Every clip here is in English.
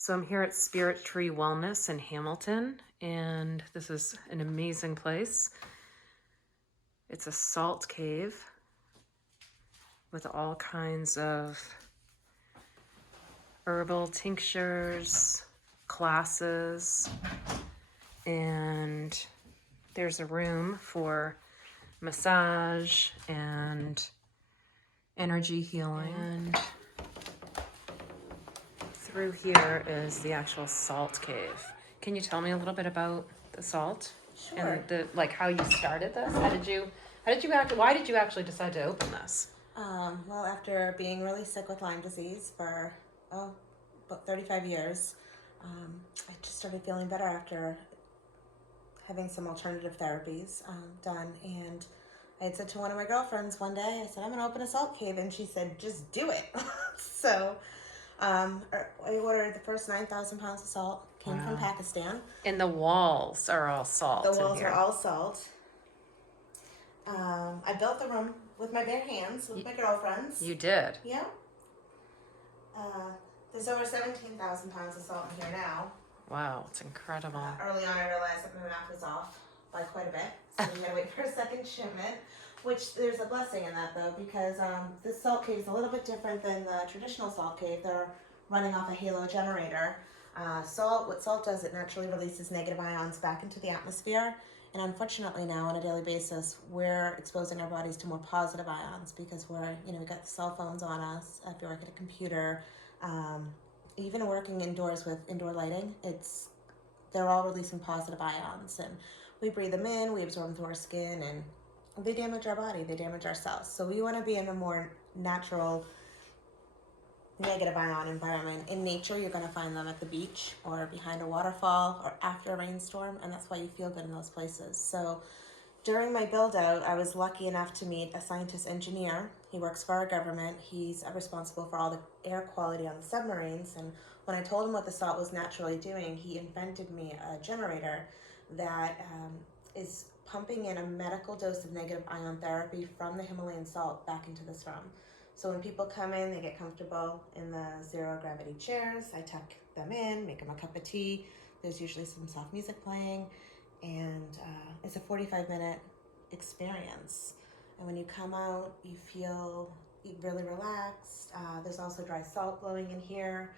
So I'm here at Spirit Tree Wellness in Hamilton, and this is an amazing place. It's a salt cave with all kinds of herbal tinctures, classes, and there's a room for massage and energy healing. And through here is the actual salt cave. Can you tell me a little bit about the salt? Sure. And how you started this? Why did you actually decide to open this? Well, after being really sick with Lyme disease for about 35 years, I just started feeling better after having some alternative therapies done. And I had said to one of my girlfriends one day, I said, I'm going to open a salt cave. And she said, just do it. So I ordered the first 9,000 pounds of salt, came from Pakistan. And the walls are all salt. The walls are all salt. I built the room with my bare hands, with my girlfriends. You did? Yeah. There's over 17,000 pounds of salt in here now. Wow, it's incredible. Early on, I realized that my math was off by quite a bit, so we had to wait for a second shipment, which there's a blessing in that, though, because this salt cave is a little bit different than the traditional salt cave. They're running off a halo generator. What salt does, it naturally releases negative ions back into the atmosphere. And unfortunately now on a daily basis, we're exposing our bodies to more positive ions because we got the cell phones on us, if you work at a computer, even working indoors with indoor lighting, they're all releasing positive ions, and we breathe them in, we absorb them through our skin, and they damage our body, they damage our cells. So we want to be in a more natural negative ion environment. In nature, you're going to find them at the beach or behind a waterfall or after a rainstorm, and that's why you feel good in those places. So during my build out, I was lucky enough to meet a scientist engineer. He works for our government. He's responsible for all the air quality on the submarines, and when I told him what the salt was naturally doing, he invented me a generator that is pumping in a medical dose of negative ion therapy from the Himalayan salt back into this room. So when people come in, they get comfortable in the zero gravity chairs. I tuck them in, make them a cup of tea. There's usually some soft music playing, and it's a 45-minute experience. And when you come out, you feel really relaxed. There's also dry salt blowing in here,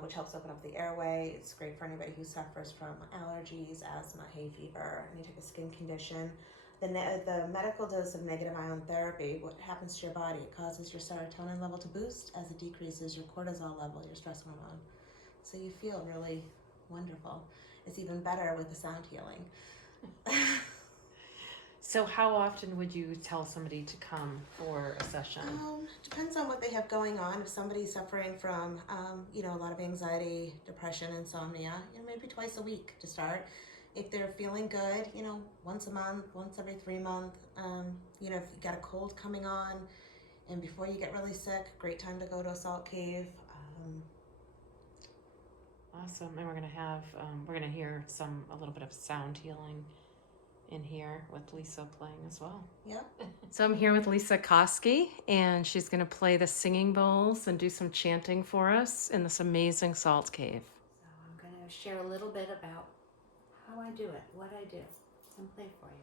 which helps open up the airway. It's great for anybody who suffers from allergies, asthma, hay fever, any type of skin condition. The medical dose of negative ion therapy, what happens to your body? It causes your serotonin level to boost as it decreases your cortisol level, your stress hormone. So you feel really wonderful. It's even better with the sound healing. So how often would you tell somebody to come for a session? Depends on what they have going on. If somebody's suffering from, a lot of anxiety, depression, insomnia, maybe twice a week to start. If they're feeling good, once a month, once every 3 months. If you got a cold coming on, and before you get really sick, great time to go to a salt cave. Awesome, and we're gonna hear a little bit of sound healing in here with Lisa playing as well. Yeah. So I'm here with Lisa Kawski, and she's gonna play the singing bowls and do some chanting for us in this amazing salt cave. So I'm gonna share a little bit about how I do it, what I do, and play for you.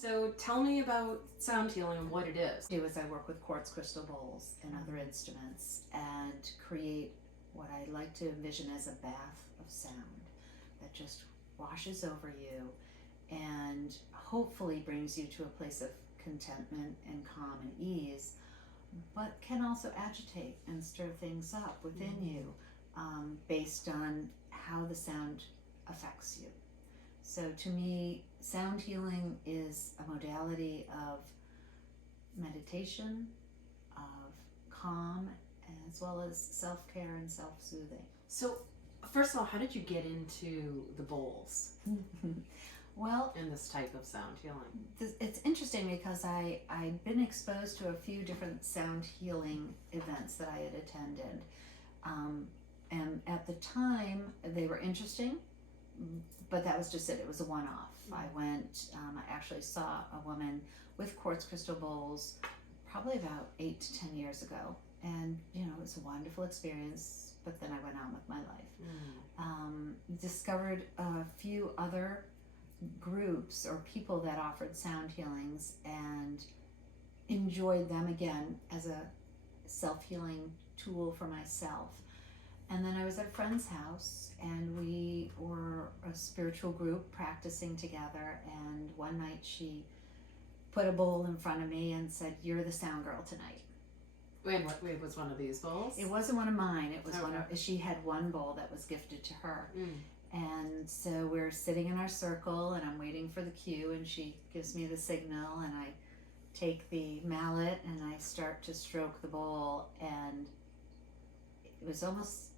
So tell me about sound healing and what it is. do is I work with quartz crystal bowls and other instruments and create what I like to envision as a bath of sound that just washes over you and hopefully brings you to a place of contentment and calm and ease, but can also agitate and stir things up within you based on how the sound affects you. So to me, sound healing is a modality of meditation, of calm, as well as self-care and self-soothing. So first of all, how did you get into the bowls Well, and this type of sound healing? it's interesting because I'd been exposed to a few different sound healing events that I had attended. And at the time, they were interesting, but that was just it. It was a one-off. I went, I actually saw a woman with quartz crystal bowls probably about 8 to 10 years ago. And, you know, it was a wonderful experience, but then I went on with my life. Discovered a few other groups or people that offered sound healings and enjoyed them again as a self-healing tool for myself. And then I was at a friend's house and we were a spiritual group practicing together, and one night she put a bowl in front of me and said, "You're the sound girl tonight." Wait, it was one of these bowls? It wasn't one of mine. It was Okay. one of, she had one bowl that was gifted to her. And so we're sitting in our circle and I'm waiting for the cue, and she gives me the signal and I take the mallet and I start to stroke the bowl, and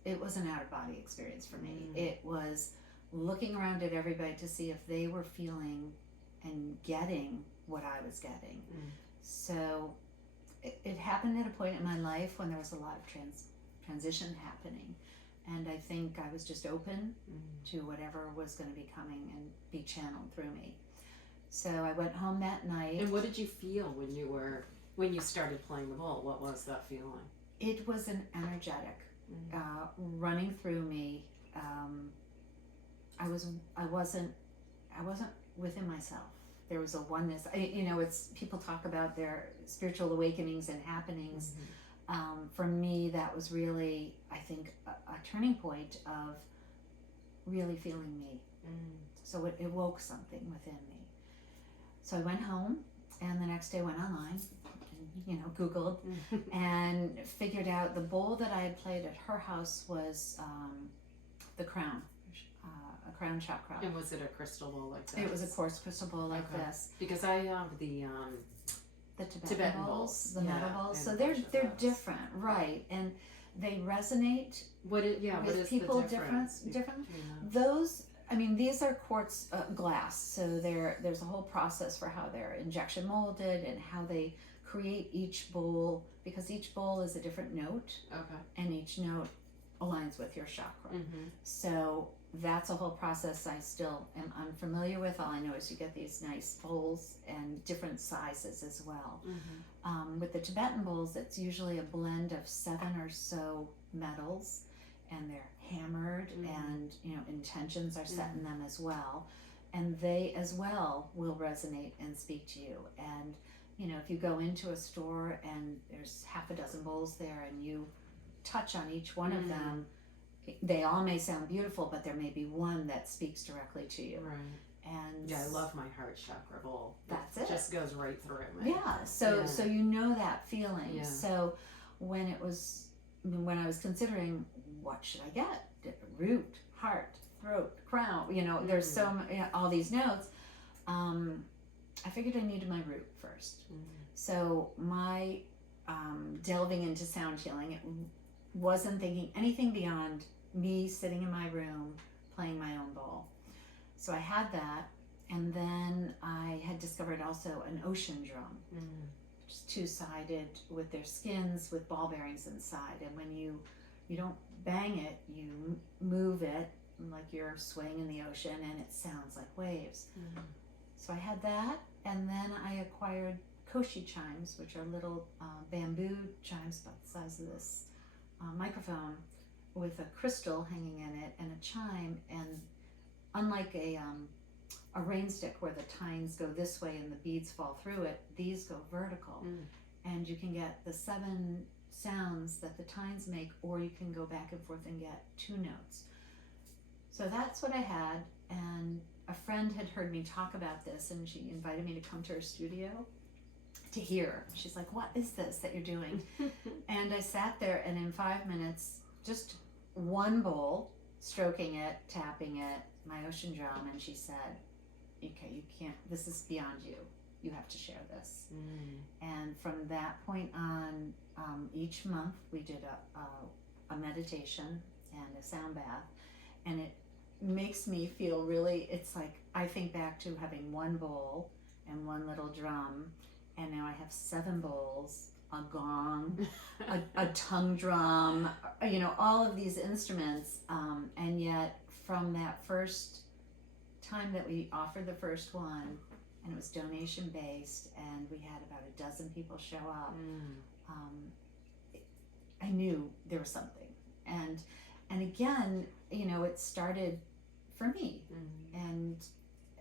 it was an out-of-body experience for me. It was looking around at everybody to see if they were feeling and getting what I was getting. So it happened at a point in my life when there was a lot of transition happening, and I think I was just open to whatever was going to be coming and be channeled through me. So I went home that night. And what did you feel when you started playing the bowl? What was that feeling? It was an energetic running through me. I wasn't within myself. There was a oneness. It's people talk about their spiritual awakenings and happenings. For me, that was really, I think, a turning point of really feeling me. So it woke something within me. So I went home, and the next day went online, and, Googled, and figured out the bowl that I had played at her house was the crown, a crown chakra. And was it a crystal bowl like that? It was a quartz crystal bowl like this. Because I have the Tibetan bowls, the yeah, metal bowls. and So a they're bunch of those. different, right? And they resonate what with is people the difference? different. Yeah. Those, these are quartz glass, so there's a whole process for how they're injection molded and how they create each bowl, because each bowl is a different note, Okay. and each note aligns with your chakra. So that's a whole process I still am unfamiliar with. All I know is you get these nice bowls and different sizes as well. With the Tibetan bowls, it's usually a blend of 7 or so metals, and they're hammered, and intentions are set in them as well, and they as well will resonate and speak to you. And if you go into a store and there's half a dozen bowls there and you touch on each one of them, they all may sound beautiful, but there may be one that speaks directly to you. Right. And yeah, I love my heart chakra bowl. That's it. it. Just goes right through me. Yeah. So that feeling. Yeah. So when I was considering what should I get, root, heart, throat, crown, there's so all these notes. I figured I needed my root first. So my delving into sound healing, it wasn't thinking anything beyond me sitting in my room playing my own bowl. So I had that, and then I had discovered also an ocean drum, which is 2-sided with their skins with ball bearings inside, and when you don't bang it, you move it like you're swaying in the ocean, and it sounds like waves. So I had that, and then I acquired Kawski chimes, which are little bamboo chimes about the size of this microphone, with a crystal hanging in it and a chime. And unlike a a rain stick where the tines go this way and the beads fall through it. These go vertical. And you can get the 7 sounds that the tines make, or you can go back and forth and get 2 notes. So that's what I had, and a friend had heard me talk about this, and she invited me to come to her studio to hear. She's like, what is this that you're doing? And I sat there, and in 5 minutes, just one bowl, stroking it, tapping it, my ocean drum, and she said, okay, you can't, this is beyond you. You have to share this. And from that point on, each month we did a meditation and a sound bath, and it makes me feel really, it's like I think back to having one bowl and one little drum, and now I have 7 bowls, a gong, a tongue drum, you know, all of these instruments, and yet from that first time that we offered the first one, and it was donation based, and we had about a dozen people show up, I knew there was something. And again, you know, it started for me. And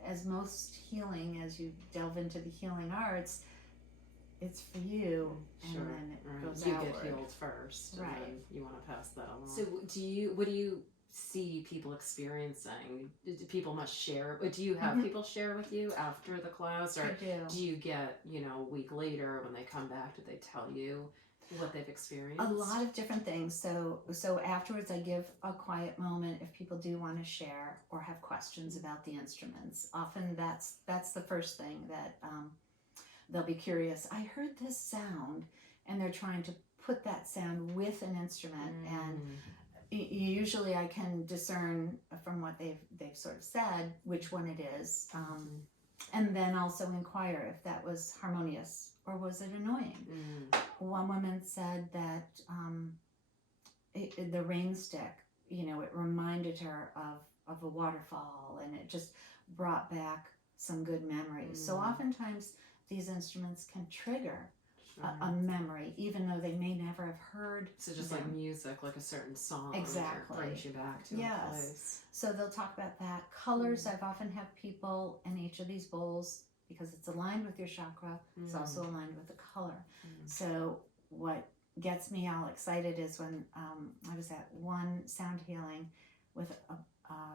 as most healing, as you delve into the healing arts, it's for you, and then it goes you outward. get healed first, Right. and then you want to pass that along. So what do you see people experiencing? Do people must share? Do you have people share with you after the class, or I do. do you get, you know, a week later when they come back, do they tell you what they've experienced? A lot of different things. So afterwards I give a quiet moment if people do want to share or have questions about the instruments. Often that's the first thing that they'll be curious. I heard this sound, and they're trying to put that sound with an instrument, and usually I can discern from what they've sort of said which one it is, and then also inquire if that was harmonious or was it annoying. One woman said that the rain stick, you know, it reminded her of a waterfall, and it just brought back some good memories. So oftentimes these instruments can trigger a memory, even though they may never have heard. So just like music, like a certain song, Exactly. brings you back to a place. So they'll talk about that. Colors, I've often had people in each of these bowls, because it's aligned with your chakra, it's also aligned with the color. So what gets me all excited is when I was at one sound healing with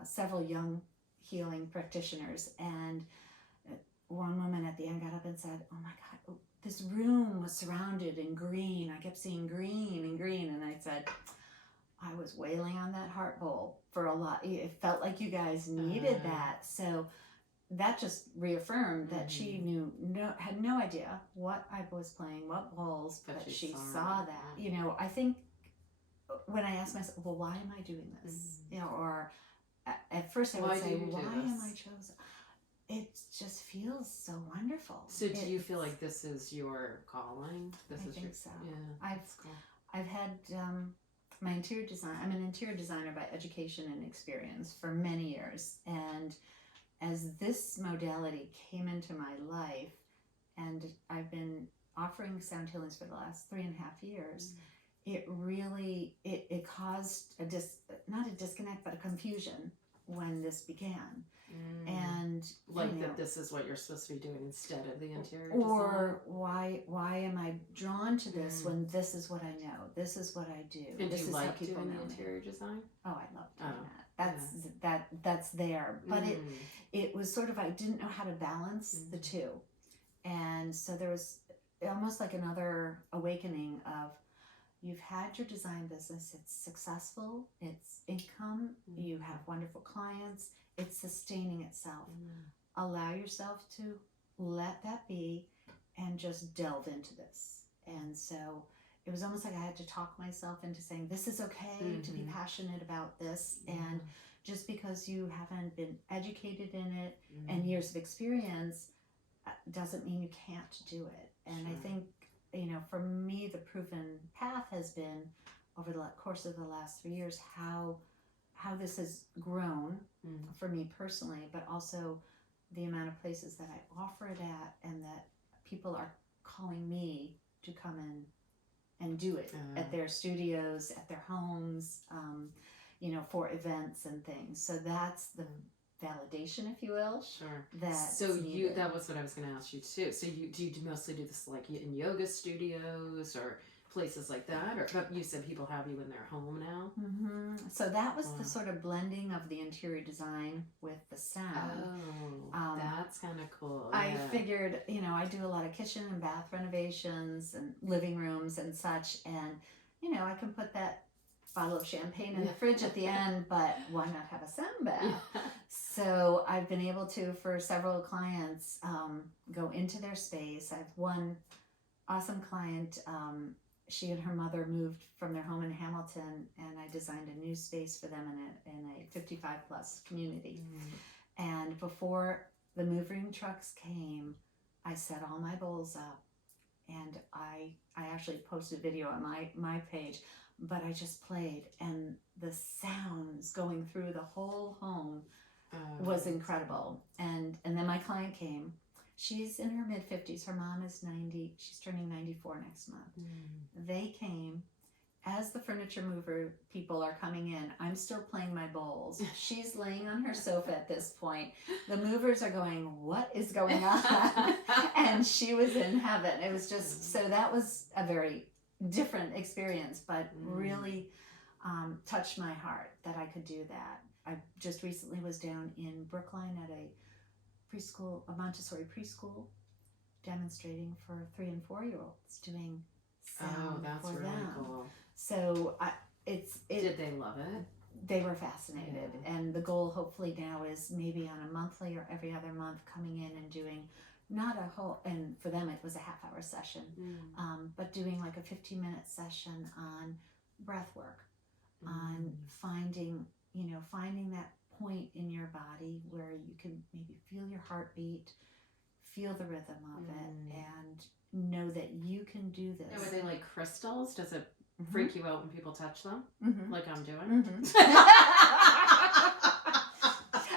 several young healing practitioners, and one woman at the end got up and said, oh my God, this room was surrounded in green. I kept seeing green and green. And I said, I was wailing on that heart bowl for a lot. It felt like you guys needed that. So that just reaffirmed that she had no idea what I was playing, what bowls, but she saw that. You know, I think when I asked myself, well, why am I doing this? You know, or at first I would say, why am I chosen? It just feels so wonderful. So do you feel like this is your calling? I think so. Yeah, I've had my interior design. I'm an interior designer by education and experience for many years, and as this modality came into my life, and I've been offering sound healings for the last 3.5 years, it really it caused not a disconnect, but a confusion when this began. And like, you know, that this is what you're supposed to be doing instead of the interior or why am I drawn to this when this is what I know, this is what I do, and this do you is like how people doing know the me. interior design? Oh, I love doing that. That's there, but it was sort of, I didn't know how to balance the two, and so there was almost like another awakening of, you've had your design business, it's successful, it's income, you have wonderful clients, it's sustaining itself. Allow yourself to let that be and just delve into this. And so it was almost like I had to talk myself into saying, this is okay to be passionate about this. And just because you haven't been educated in it and years of experience doesn't mean you can't do it. And I think, you know, for me, the proven path has been over the course of the last 3 years, how this has grown for me personally, but also the amount of places that I offer it at, and that people are calling me to come in and do it at their studios, at their homes, you know, for events and things. So that's validation, if you will. Sure. That's So needed. that was what I was going to ask you too. So do you mostly do this like in yoga studios or places like that, or but you said people have you in their home now? So that was Wow. the sort of blending of the interior design with the sound. Oh, that's kind of cool. I Yeah. figured, I do a lot of kitchen and bath renovations and living rooms and such, and I can put that bottle of champagne in the fridge at the end, but why not have a sound bath? Yeah. So I've been able to, for several clients, go into their space. I have one awesome client. She and her mother moved from their home in Hamilton, and I designed a new space for them in a 55 plus community. And before the moving trucks came, I set all my bowls up, and I actually posted a video on my page, but I just played, and the sounds going through the whole home was incredible. And then my client came. She's in her mid 50s. Her mom is 90. She's turning 94 next month. They came. As the furniture mover people are coming in, I'm still playing my bowls. She's laying on her sofa at this point. The movers are going, what is going on? And she was in heaven. It was just, so that was a very different experience, but really touched my heart that I could do that. I just recently was down in Brookline at a Montessori preschool, demonstrating for 3 and 4 year olds, doing sound that's for really them. cool. So Did they love it? They were fascinated, and the goal hopefully now is maybe on a monthly or every other month coming in and doing not a whole, and for them it was a half-hour session, but doing like a 15-minute session on breath work, on finding that point in your body where you can maybe feel your heartbeat, feel the rhythm of it, and know that you can do this. Now, are they like crystals? Does it freak you out when people touch them? Like I'm doing?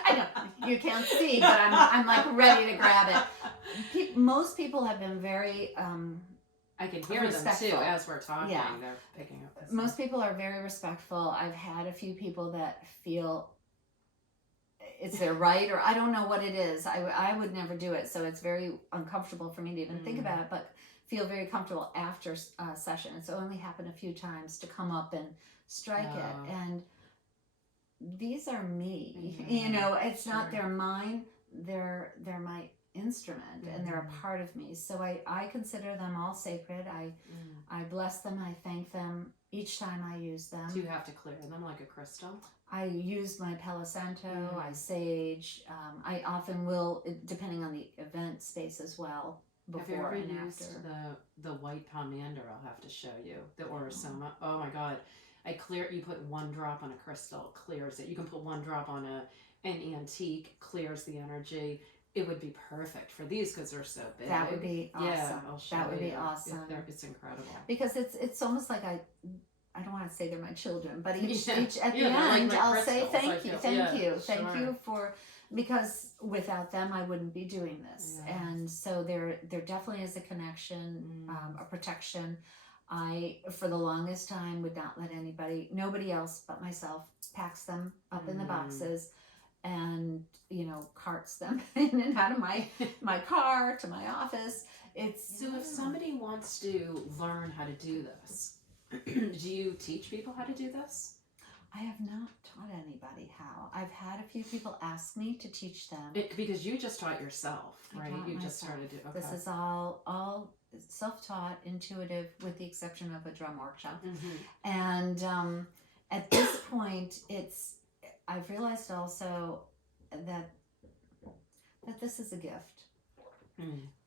I know you can't see, but I'm like ready to grab it. Most people have been very I can hear them too as we're talking. Yeah. They're picking up this. Most people are very respectful. I've had a few people that feel it's their right, or I don't know what it is. I would never do it, so it's very uncomfortable for me to even think about it, but feel very comfortable after a session. It's only happened a few times to come up and strike it, and these are me. It's not they're mine. They're my instrument, and they're a part of me. So I consider them all sacred. I bless them. I thank them each time I use them. Do you have to clear them like a crystal? I use my Palo Santo, I sage. I often will, depending on the event space as well, before and used after. the white pomander? I'll have to show you. The Orosoma. Oh my God. You put 1 drop on a crystal, clears it. You can put 1 drop on an antique, clears the energy. It would be perfect for these because they're so big. That would be awesome. Yeah, I'll show that would you. be awesome. It's incredible. Because it's almost like I don't want to say they're my children, but each at the like end my I'll say crystals, thank you for, because without them I wouldn't be doing this. And so there definitely is a connection, a protection. I, for the longest time, would not let nobody else but myself, packs them up in the boxes and carts them in and out of my car to my office. So if somebody wants to learn how to do this, do you teach people how to do this? I have not taught anybody how. I've had a few people ask me to teach them. Because you just taught yourself, right? You just started to. Okay. This is all self-taught, intuitive, with the exception of a drum workshop. And at this point, I've realized also that this is a gift,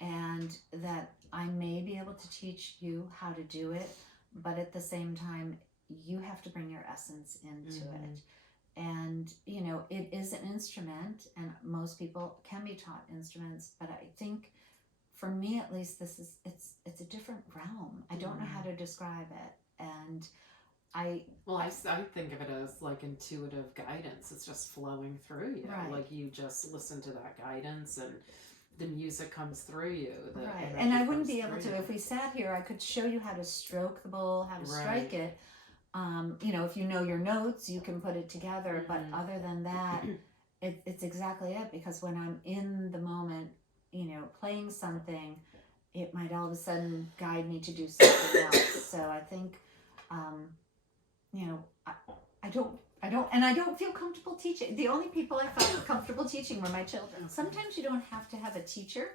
and that I may be able to teach you how to do it, but at the same time, you have to bring your essence into it. And it is an instrument, and most people can be taught instruments, but I think for me at least it's a different realm. I don't know how to describe it, and I think of it as like intuitive guidance. It's just flowing through you. Right. Like you just listen to that guidance and the music comes through you. Right. And I wouldn't be able to, if we sat here, I could show you how to stroke the bowl, how to strike it. If you know your notes, you can put it together. But other than that, it's exactly it, because when I'm in the moment, playing something, it might all of a sudden guide me to do something else. So I think, I don't feel comfortable teaching. The only people I felt comfortable teaching were my children. Sometimes you don't have to have a teacher.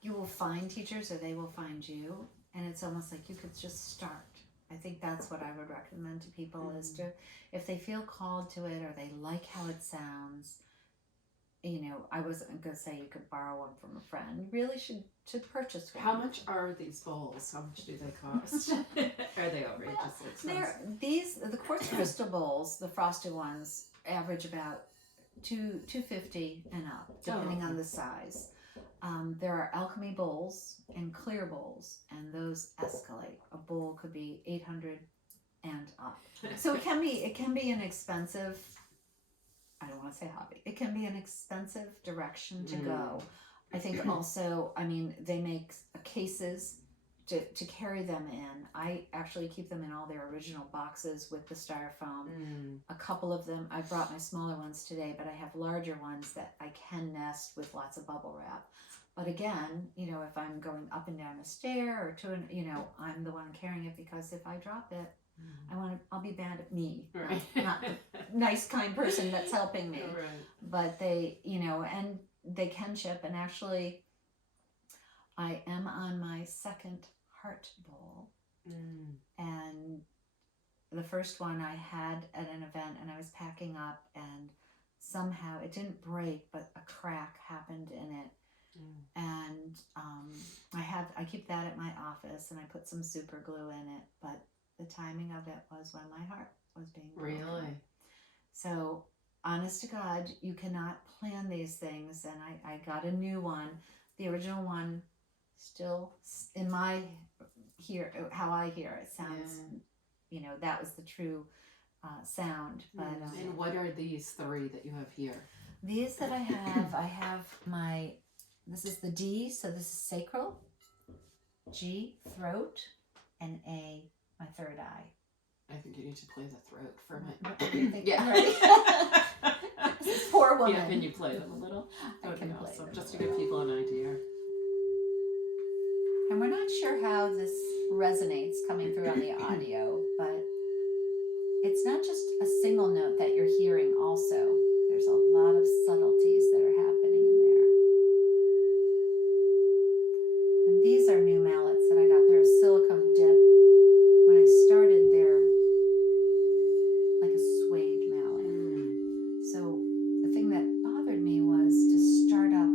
You will find teachers, or they will find you, and it's almost like you could just start. I think that's what I would recommend to people, is to, if they feel called to it or they like how it sounds, I wasn't going to say you could borrow one from a friend. You really should purchase one. How much are these bowls? How much do they cost? Are they outrageous? The quartz crystal bowls, the frosted ones, average about $250 and up, depending on the size. There are alchemy bowls and clear bowls, and those escalate. A bowl could be $800 and up. So it can be an expensive, I don't want to say hobby. It can be an expensive direction to go. I think also, they make cases to carry them in. I actually keep them in all their original boxes with the styrofoam. A couple of them, I brought my smaller ones today, but I have larger ones that I can nest with lots of bubble wrap. But again, if I'm going up and down a stair or I'm the one carrying it, because if I drop it, I'll be mad at me, right. not the nice, kind person that's helping me. Right. But they, and they can chip. And actually, I am on my second heart bowl. And the first one I had at an event, and I was packing up, and somehow it didn't break, but a crack happened in it. And I keep that at my office, and I put some super glue in it, but the timing of it was when my heart was being broken. Really? So, honest to God, you cannot plan these things, and I got a new one. The original one, still in my how I hear it sounds, that was the true sound. But and what are these three that you have here? These that I have my, this is the D, so this is sacral, G, throat, and A, my third eye. I think you need to play the throat for my... Yeah. This poor woman. Yeah, can you play them a little? I can play them just to give people an idea. And we're not sure how this resonates coming through on the audio, but it's not just a single note that you're hearing also. There's a lot of subtleties that are happening in there. And these are new mallets that I got. They're a silicone dip. When I started, they're like a suede mallet. So the thing that bothered me was to start up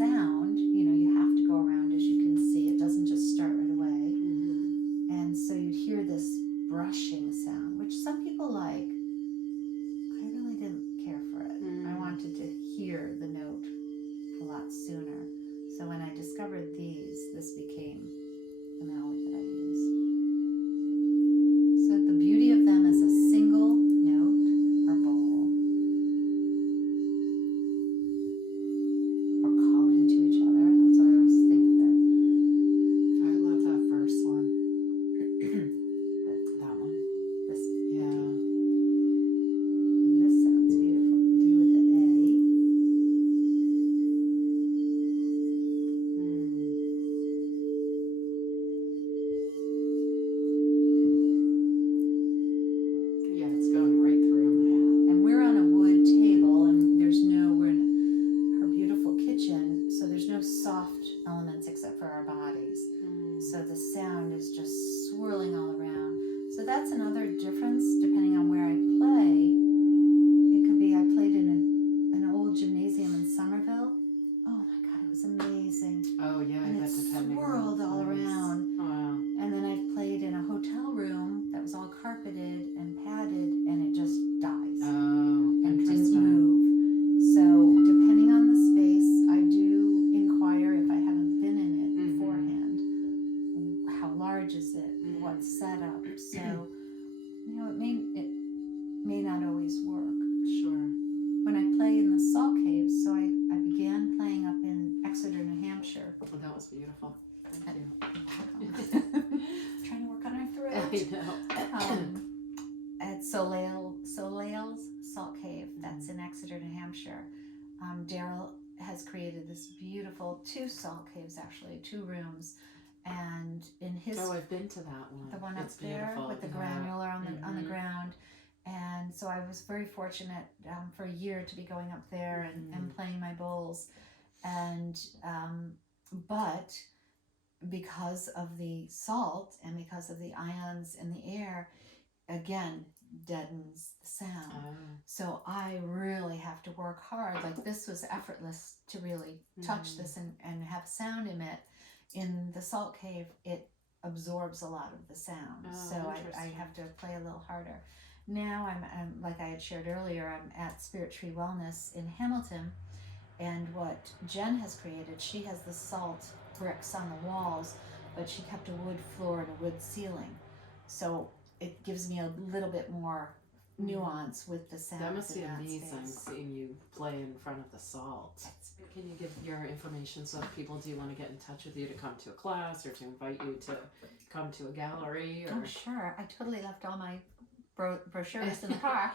sound. You have to go around, as you can see. It doesn't just start right away. And so you'd hear this brushing sound, which some people like. I really didn't care for it. I wanted to hear the note a lot sooner. So when I discovered these, this became the mallet that I use. So the beauty of them is a single note or bowl, or calling to each other. That's what I always think that. I love that first one. That one. This, Yeah. and this sounds beautiful. D with the A. Yeah, it's going right through. And we're on a wood table, and we're in her beautiful kitchen, so there's no soft elements except for our bodies. So the sound is just swirling all around. So that's another difference depending on where I play. It could be I played in an old gymnasium in Somerville. Oh my God, it was amazing. Oh yeah, And I it bet depending on swirled the all place. around. Wow. And then I've played in a hotel room that was all carpeted and padded, and it just dies. Oh, And didn't interesting. move. So depending on the space, I do inquire, if I haven't been in it beforehand, how large is it, what's set up. So it may not always work. Sure. When I play in the salt caves, so I began playing up in Exeter, New Hampshire. Well, that was beautiful. Thank you. Trying to work on our throat. I know. At at Soleil's Salt Cave. That's in Exeter, New Hampshire. Daryl has created this beautiful 2 salt caves, actually 2 rooms, and in his I've been to that one. the one It's up there beautiful. with the Yeah. granular on the ground. And so I was very fortunate for a year to be going up there and playing my bowls. And but because of the salt and because of the ions in the air, again, deadens the sound. So I really have to work hard. Like, this was effortless to really touch this and have sound emit. In the salt cave, it absorbs a lot of the sound. So I have to play a little harder. Now I'm like I had shared earlier, I'm at Spirit Tree Wellness in Hamilton, and what Jen has created, she has the salt bricks on the walls, but she kept a wood floor and a wood ceiling. So it gives me a little bit more nuance with the sound. That must be in that amazing, space. seeing you play in front of the salt. Can you give your information so if people do want to get in touch with you to come to a class or to invite you to come to a gallery? Or... Oh, sure. I totally left all my brochures in the car.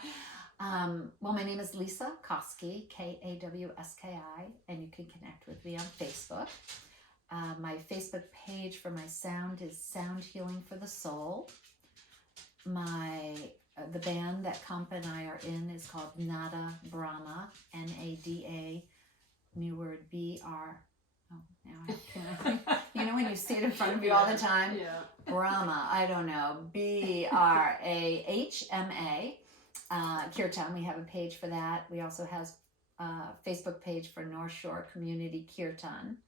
Well, my name is Lisa Kawski, Kawski, and you can connect with me on Facebook. My Facebook page for my sound is Sound Healing for the Soul. The band that Kampa and I are in is called Nada Brahma, Nada, new word B-R. Oh, now I can't. You know when you see it in front of you all the time? Yeah. Brahma, I don't know. Brahma. Kirtan, we have a page for that. We also have a Facebook page for North Shore Community Kirtan.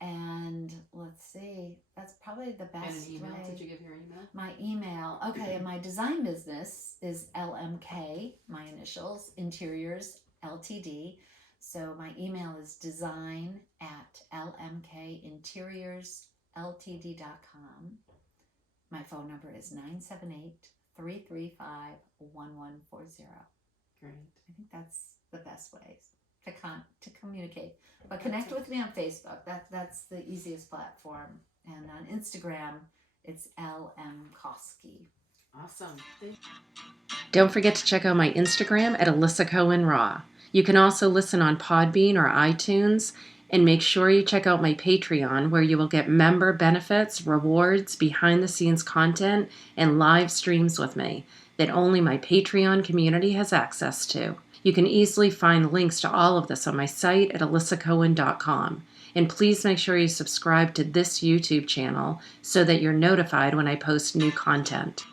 And let's see, that's probably the best And an email? way. Did you give your email? My email, okay, and my design business is LMK, my initials, Interiors Ltd. So my email is design@lmkinteriorsltd.com. My phone number is 978-335-1140. Great. I think that's the best way to communicate. But connect with me on Facebook. That's the easiest platform. And on Instagram, it's LM Kawski. Awesome. Don't forget to check out my Instagram at Alyssa Cohen Raw. You can also listen on Podbean or iTunes. And make sure you check out my Patreon, where you will get member benefits, rewards, behind-the-scenes content, and live streams with me that only my Patreon community has access to. You can easily find links to all of this on my site at alyssacohen.com. And please make sure you subscribe to this YouTube channel so that you're notified when I post new content.